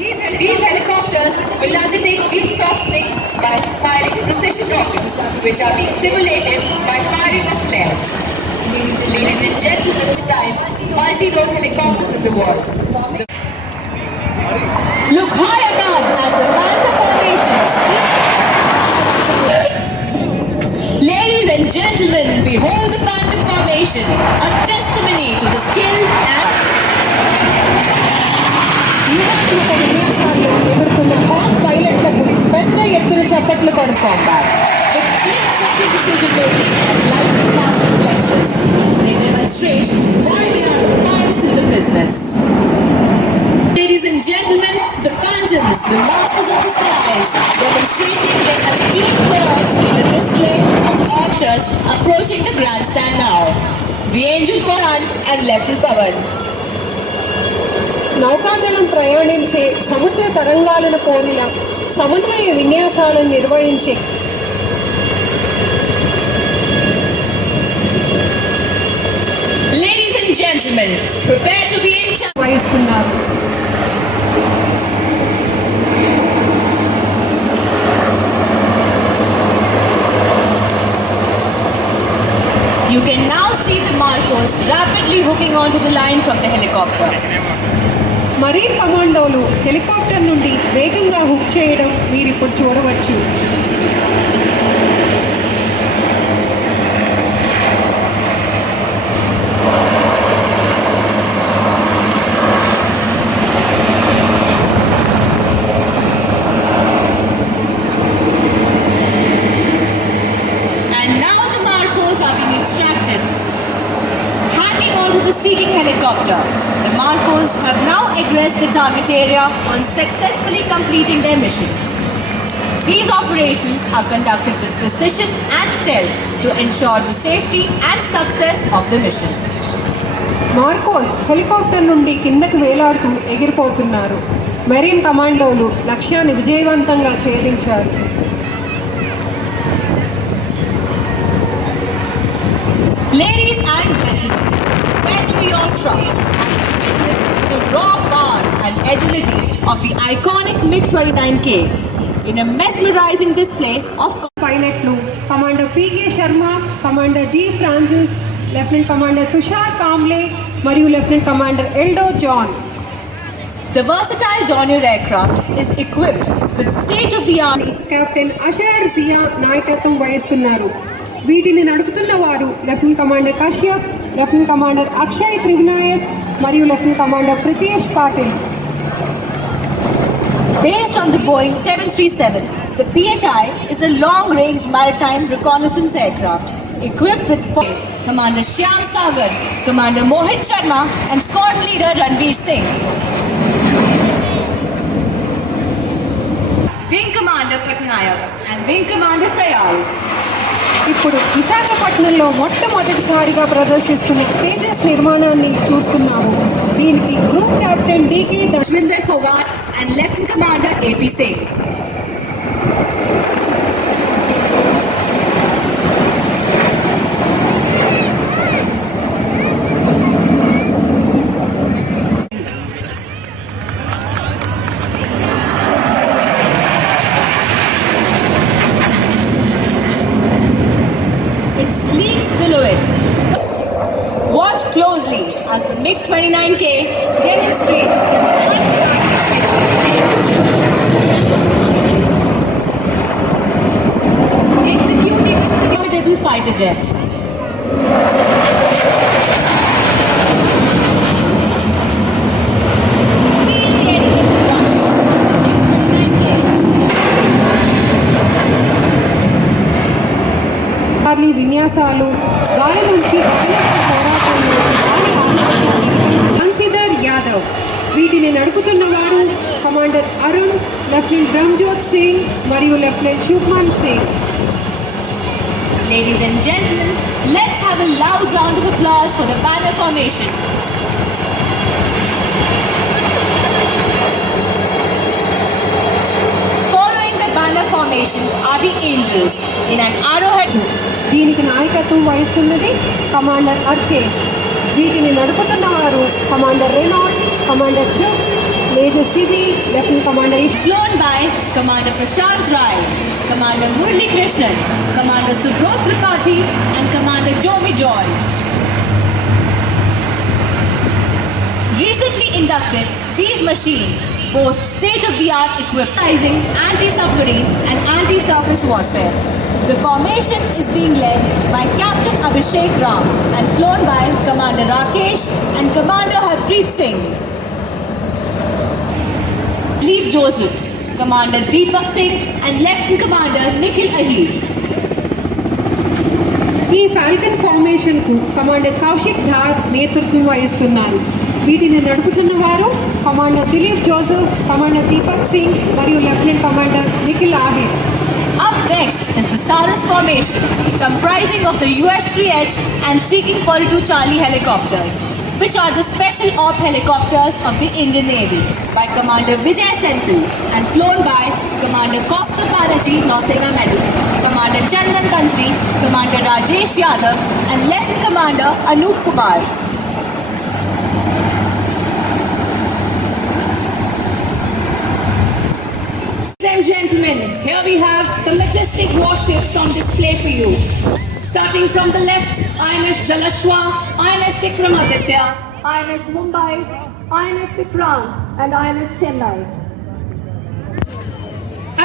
These helicopters will undertake beam softening by firing precision rockets, which are being simulated by firing of flares. Ladies and gentlemen, time multi-role helicopters in the world. Look high above at the Panda formations. Ladies and gentlemen, behold the Panda formation, a testimony to the skill and పైలట్లకు పెద్ద ఎత్తున చప్పట్లు combat. With split-second decision making and lightning fast reflexes, they demonstrate why they are the finest in the business. Ladies and gentlemen, the Phantoms, the masters of the skies, demonstrating their astute prowess in a display of actors approaching the grandstand now. The Angel Farhan and Lieutenant Pawan. నౌకాదళం ప్రయాణించే సముద్ర తరంగాలను కోరిన సమన్వయ విన్యాసాలను నిర్వహించే Ladies and gentlemen, prepare to be in charge. వహిస్తున్నారు. You can now see the Marcos rapidly hooking onto the line from the helicopter. Marine కమాండోలు helicopter నుండి వేగంగా హుక్ చేయడం మీరిప్పుడు చూడవచ్చు. And now the Marcos are being extracted. Hanging onto the seeking helicopter, the Marcos have now addressed the target area on successfully completing their mission. These operations are conducted with precision and stealth to ensure the safety and success of the mission. Marcos helicopter నుండి కిందకు వేలాడుతూ ఎగిరిపోతున్నారు. Marine కమాండోలు లక్ష్యాన్ని విజయవంతంగా ఛేదించారు. Ladies and gentlemen, prepare to be awestruck as we witness the raw power and agility of the iconic MiG-29K in a mesmerizing display of పైలట్లు commander PK Sharma, commander G Francis, lieutenant commander Tushar Kamble మరియు lieutenant commander Eldho John. The versatile Dornier aircraft is equipped with state-of-the-art captain Ashar Zia నాయకత్వం వహిస్తున్నారు. వీటిని నడుపుతున్న వారు lieutenant commander Kashyap, lieutenant commander Akshay Trivinayak మరియు lieutenant commander Pritesh Patil. Based on the Boeing 737, the PHI is a long-range maritime reconnaissance aircraft equipped with Commander Shyam Sagar, Commander Mohit Sharma and Squadron Leader Ranveer Singh. Wing Commander Patnaik and Wing Commander Sayal. ఇప్పుడు విశాఖపట్నంలో మొట్టమొదటిసారిగా ప్రదర్శిస్తున్న తేజస్ నిర్మాణాన్ని చూస్తున్నాము. దీనికి group captain DK Dashwinder Fogart and Lieutenant Commander AP Singh. Its sleek silhouette. Watch closely as the MiG-29K demonstrates its executing a formidable fighter jet. Feel the enemy rush as the MiG-29K విన్యాసాలు, గాలి నుంచి గాలిలోకి పోరాటంలో గాలి ఆధిపత్యం consider Yadav. వీటిని నడుపుతున్న వారు కమాండర్ అరుణ్, లెఫ్టినెంట్ బ్రహ్మజోత్ సింగ్ మరియు lieutenant Shubman Singh. Ladies and gentlemen, let's have a loud round of applause for the banner formation. Following the banner formation are the Angels in an arrowhead. దీనికి నాయకత్వం వహిస్తున్నది కమాండర్ అర్చేజ్. వీటిని నడుపుతున్న వారు commander Reynold, commander Chuck, major Sibi, lieutenant Commander Flown by Commander Prashant Rai, Commander Murli Krishnan, Commander Subrot Tripathi, and Commander Jomi Joy. Recently inducted, these machines boast state-of-the-art equipment utilizing anti-submarine and anti-surface warfare. The formation is being led by Captain Abhishek Ram and flown by Commander Rakesh and Commander Harpreet Singh. Lead Joseph, Commander Deepak Singh and Lieutenant Commander Nikhil Ahir. ఈ falcon formation కు commander Kaushik Dhar నేతృత్వం వహిస్తున్నారు. వీటిని నడుపుతున్న వారు commander Dilip Joseph, commander Deepak Singh మరియు lieutenant commander Nikhil Ahir. Up next is the Saras formation, comprising of the US-3H and Seeking 42 Charlie helicopters, which are the special op helicopters of the Indian Navy, by Commander Vijay Senthil and flown by Commander Kaustuv Banaji, Nausena Medal, Commander Chandan Tantri, Commander Rajesh Yadav, and Lieutenant Commander Anup Kumar. Ladies and gentlemen, here we have the majestic warships on display for you. Starting from the left, INS Jalashwa, INS Vikramaditya, INS Mumbai, INS Vikrant, and INS Chennai.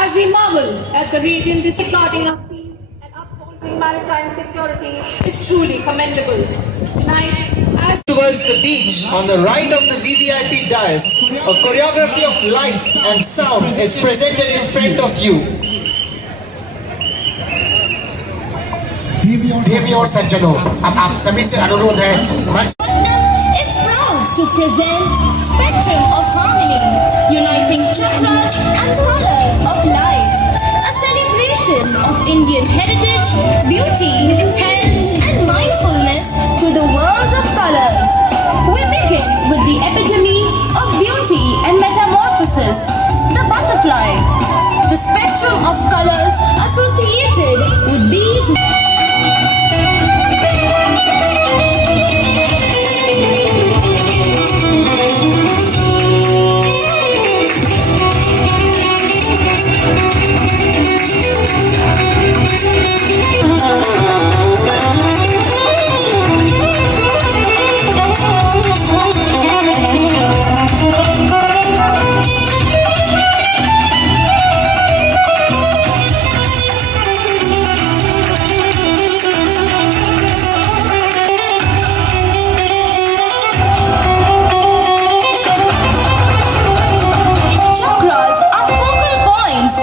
As we marvel at the region safeguarding our seas and upholding maritime security is truly commendable. Tonight, as Towards the beach, on the right of the VVIP dais, a choreography of lights and sound is presented in front of you. देवी और सज्जनों, अब आप सभी से अनुरोध है मंच is proud to present Spectrum of Harmony, uniting chakras and colors of life, a celebration of Indian heritage, beauty, health, and mindfulness through the world of colors. We begin with the epitome of beauty and metamorphosis, the butterfly. The spectrum of colors associated with these chakras are focal points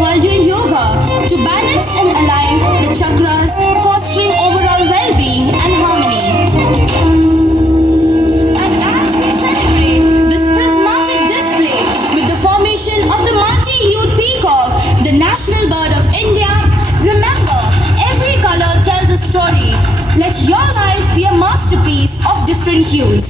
while doing yoga to balance and align the chakras, fostering overall well-being and harmony. And as we celebrate this prismatic display with the formation of the multi-hued peacock, the national bird of India, remember, every color tells a story. Let your life be a masterpiece of different hues.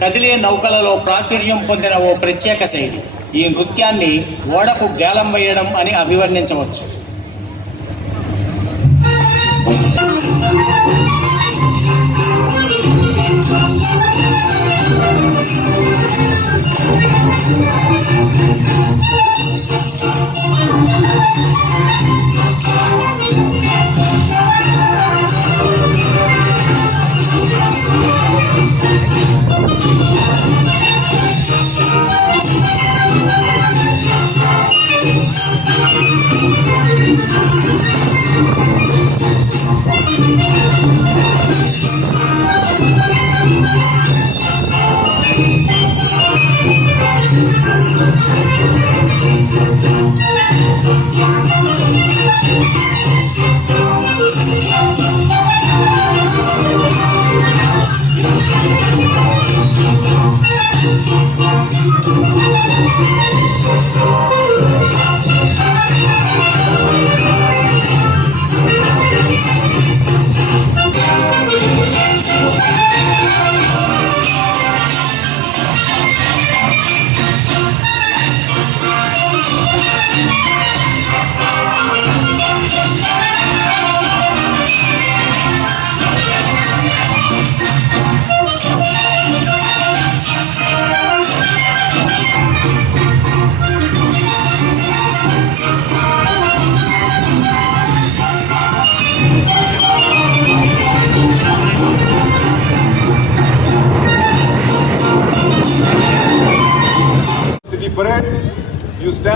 కదిలే నౌకలలో ప్రాచుర్యం పొందిన ఓ ప్రత్యేక శైలి. ఈ నృత్యాన్ని ఓడకు గేలం వేయడం అని అభివర్ణించవచ్చు.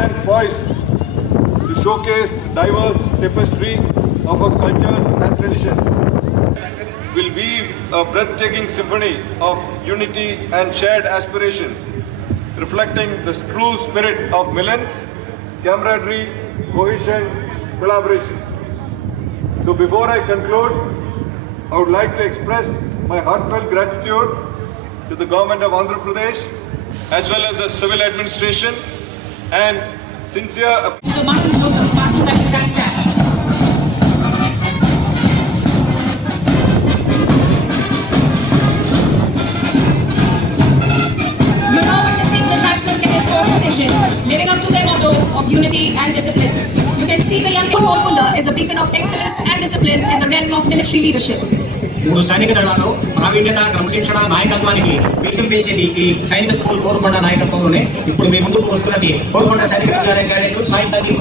stand poised to showcase the diverse tapestry of our cultures and traditions. Will weave a breathtaking symphony of unity and shared aspirations, reflecting the true spirit of Milan, camaraderie, cohesion, collaboration. So before I conclude, I would like to express my heartfelt gratitude to the government of Andhra Pradesh as well as the civil administration and sincere So Martin Joseph, Martin that grandstand. You're now witnessing the National Cadet Corps contingent living up to their motto of unity and discipline. You can see the young Golconda is a beacon of excellence and discipline in the realm of military leadership. 3 సైనిక దళాలు ప్రావీణ్యత క్రమశిక్షణ నాయకత్వానికి వేసేది ఈ సైనిక school Korukonda నాయకత్వంలోనే ఇప్పుడు మీ ముందుకు వస్తున్నది కోరుకొండ సైనిక విద్యాలయ క్యాడెట్లు సాయి సైనిక.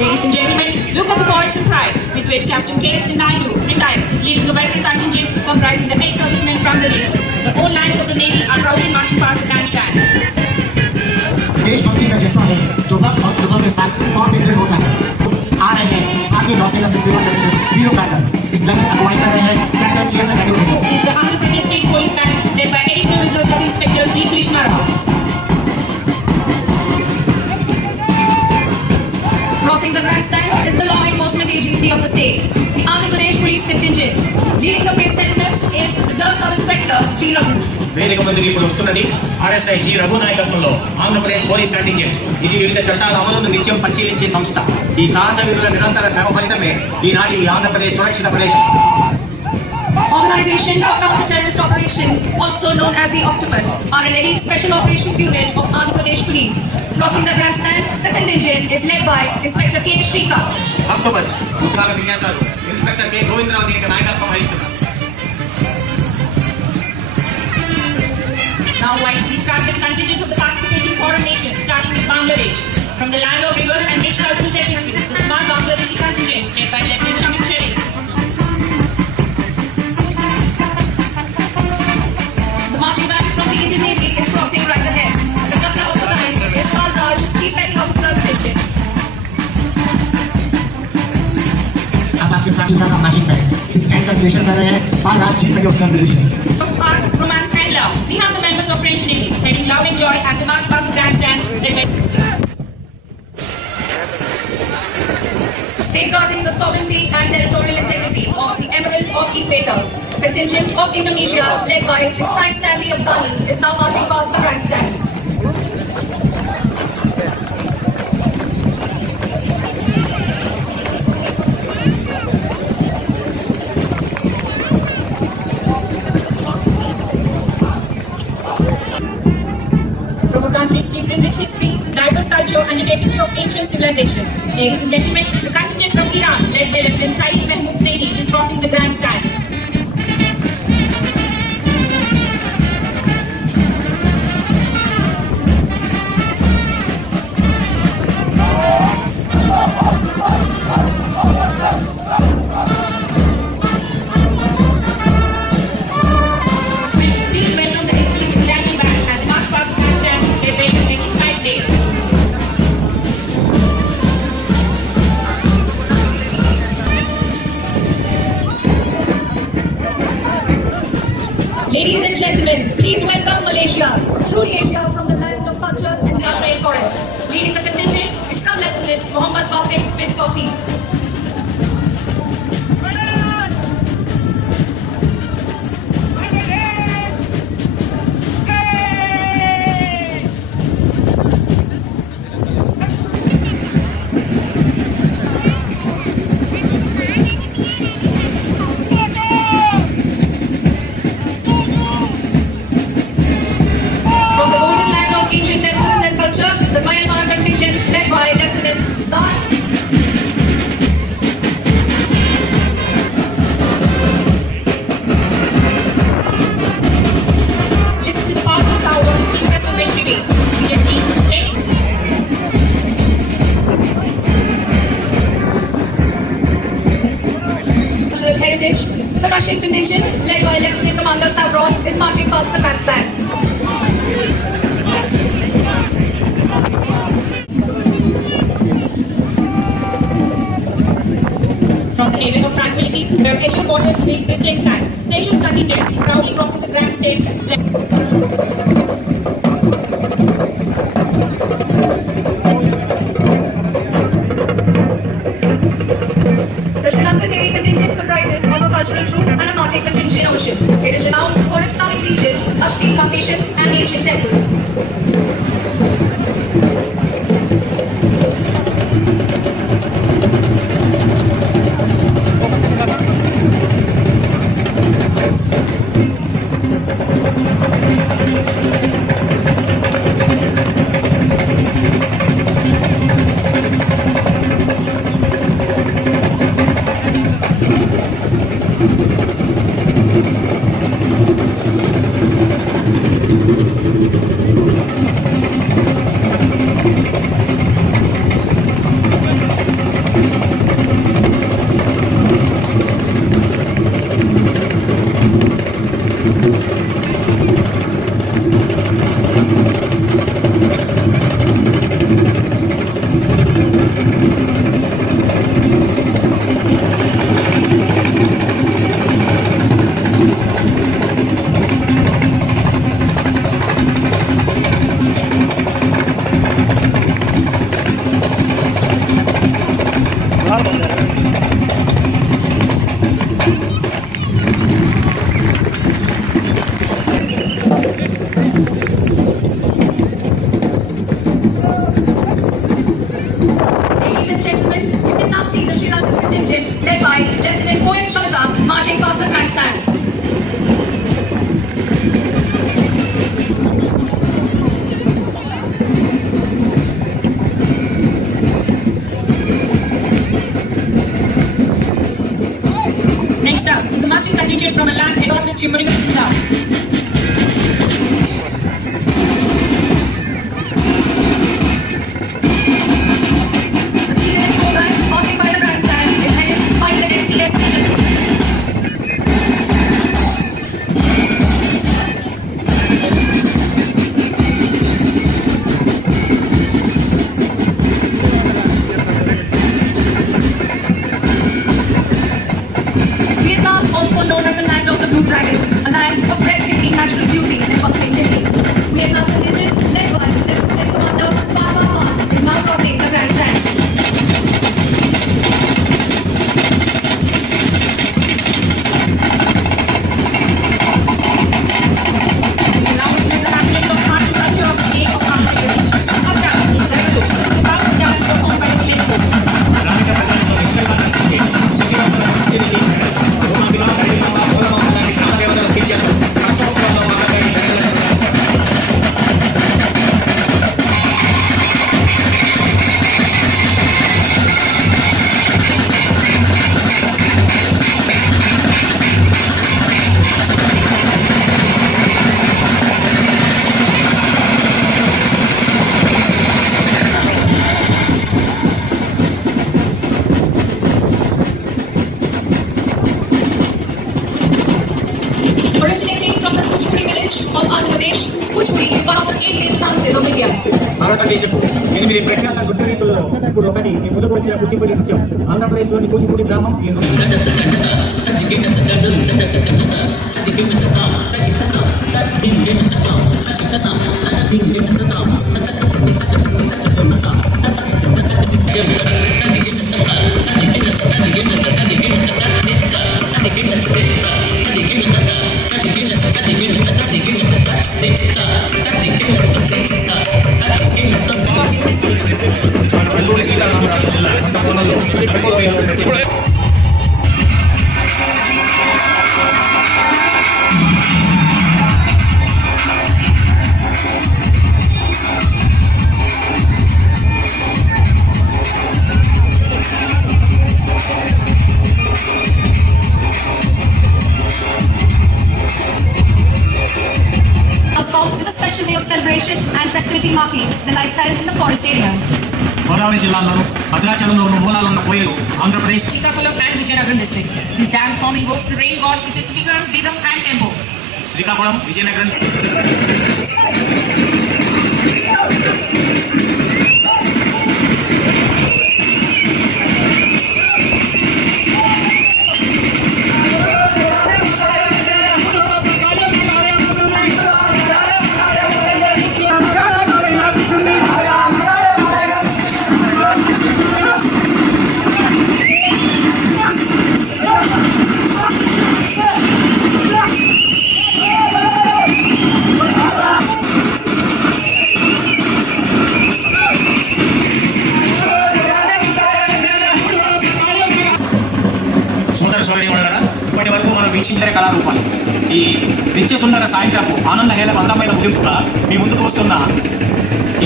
Ladies and gentlemen, look at the poise and pride with which Captain K.S. Naidu, retired, is leading the veteran contingent comprising the ex-servicemen from the Navy. The whole lines of the Navy are proudly marching past the grandstand. देशभक्ति का जज्बा है जो वक्त और युवा के साथ और विकसित होता है। आ रहे हैं भारतीय नौसेना से सेवा करते हैं वीरों का दल। इस दल की अगुवाई कर रहे हैं captain KS. Naidu. Is the Andhra Pradesh State Police Band led by Additional Reserve Police Inspector G. Krishna Rao. Crossing the grandstand is the law enforcement agency of the state, the Andhra Pradesh Police Contingent. Leading the press sentinels is Reserve Sub Inspector G. Raghu. వేదిక ముందుకు ఇప్పుడు వస్తున్నది RSI G Raghu నాయకత్వంలో Andhra Pradesh police contingent. ఇది వివిధ చట్టాల అమలును నిత్యం పరిశీలించే సంస్థ. ఈ సాహస వీరుల నిరంతర శ్రమ ఫలితమే ఈనాటి ఆంధ్రప్రదేశ్ సురక్షిత ప్రదేశం. Organization for Counter-Terrorist Operations, also known as the Octopus, are an elite special operations unit of Andhra Pradesh Police. Crossing the grandstand, the contingent is led by Inspector K. Shrikant. Octopus ముఖ్యాల విన్యాసాలు inspector K Govindarao దీనికి నాయకత్వం వహిస్తున్నారు. Now, we start with the contingent of the participating foreign nations, starting with Bangladesh. From the land of rivers and rich cultural tapestry, the smart Bangladeshi contingent, led by Lieutenant Shamik Sharif. The marching band from the Indian Navy is crossing right ahead. And the captain of the line is Paul Raj, Chief Petty Officer, District. अब आपके साथ का marching band इस band का निर्देशन कर रहे हैं पालराज जी का officer division. Of art, romance and love, we have the members of French Navy spreading love and joy as they march past the grandstand. Safeguarding the sovereignty and territorial integrity of the Emirate of Equator, the contingent of Indonesia, led by Sai Stanley Abdani, is now marching past the grandstand. From a country steeped in rich history, diverse culture, and the tapestry of ancient civilization. Ladies and gentlemen, the contingent from Iran, led by Lieutenant Saeed Mahmoud Zaidi, is crossing the grandstand. Please welcome the esteemed Italian band as they march past the grandstand, led by Lieutenant Ismail Zaid. Ladies and gentlemen, please welcome Malaysia, truly Asia from the land of cultures and lush rainforests. Leading the contingent is Sub-Lieutenant Mohammad Bafiq bin Tawfiq. From the golden land of ancient temples and culture, the Myanmar contingent led by Lieutenant Zahar. Listen to the powerful sound of this impressive military beat. You can see training. National heritage, the Russian contingent, led by Lieutenant Commander Savron, is marching past the grandstand. From Asian Quarters to make distinct signs. Stations contingent is proudly crossing the Grand State. The Sri Lankan Navy contingent comprises of a cultural troop and a nautical contingent ocean. It is renowned for its stunning beaches, lush tea plantations, and ancient temples. Ladies and gentlemen, you can now see the Sri Lankan contingent led by Lieutenant Koyan Chandra marching past the grandstand. Next up is the marching contingent from a land adorned with shimmering tinsel. The CNS program passing by the grandstand is headed by Lieutenant P.S. Anderson. Vietnam, also known as the land of the Blue Dragon, a land of breathtaking natural beauty and bustling cities. Vietnam contingent led by Lieutenant Commander Phan Va Van is now crossing the grandstand. We now witness the happening of Martin culture of the Day of Armed British. After in Zeratu, the power dance performed by the Minnesota. Originating from the Kuchipudi village of Andhra Pradesh, Kuchipudi is one of the 8 major towns of India. భారతదేశపు 8 ప్రఖ్యాత గుట్టు రీతుల్లో ఇప్పుడు ఒకటి ఈ ముందుకు వచ్చిన కూచిపూడి నృత్యం. ఆంధ్రప్రదేశ్లోని కూచిపూడి గ్రామం ఈ అల్లూరి సీతారామరాజు జిల్లా అంతఃపురంలో Assault is a special day of celebration and festivity marking the lifestyles in the forest areas. Godavari జిల్లాలోను భద్రాచలంలోను మూలాలున్న కోయలు Andhra Pradesh Srikakulam and Vijayanagar districts. This dance form invokes the rain god with its vigor, rhythm and tempo. Srikakulam Vizianagaram ప్రదర్శించే కళారూపాలు. ఈ నిత్య సుందర సాయంత్రపు ఆనంద హేళ అందమైన ముగింపుగా మీ ముందుకు వస్తున్న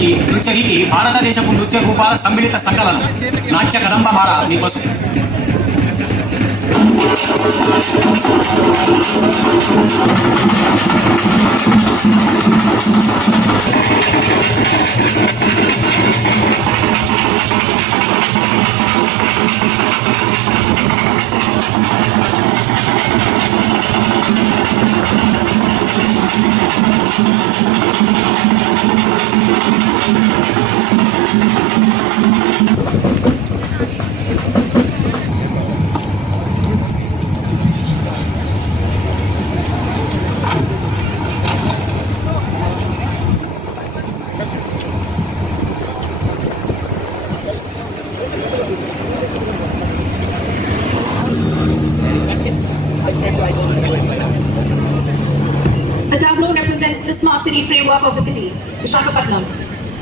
ఈ నృత్య రీతి భారతదేశపు నృత్య రూపాల సమ్మిళిత సంకలనం నాట్య కదంబమాల మీకోసం. The tableau represents the smart city framework of the city, Visakhapatnam.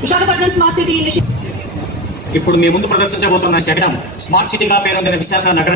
Visakhapatnam Smart City Initiative. ఇప్పుడు మీ ముందు ప్రదర్శించబోతున్న శకటం స్మార్ట్ సిటీగా పేరొందిన విశాఖ నగర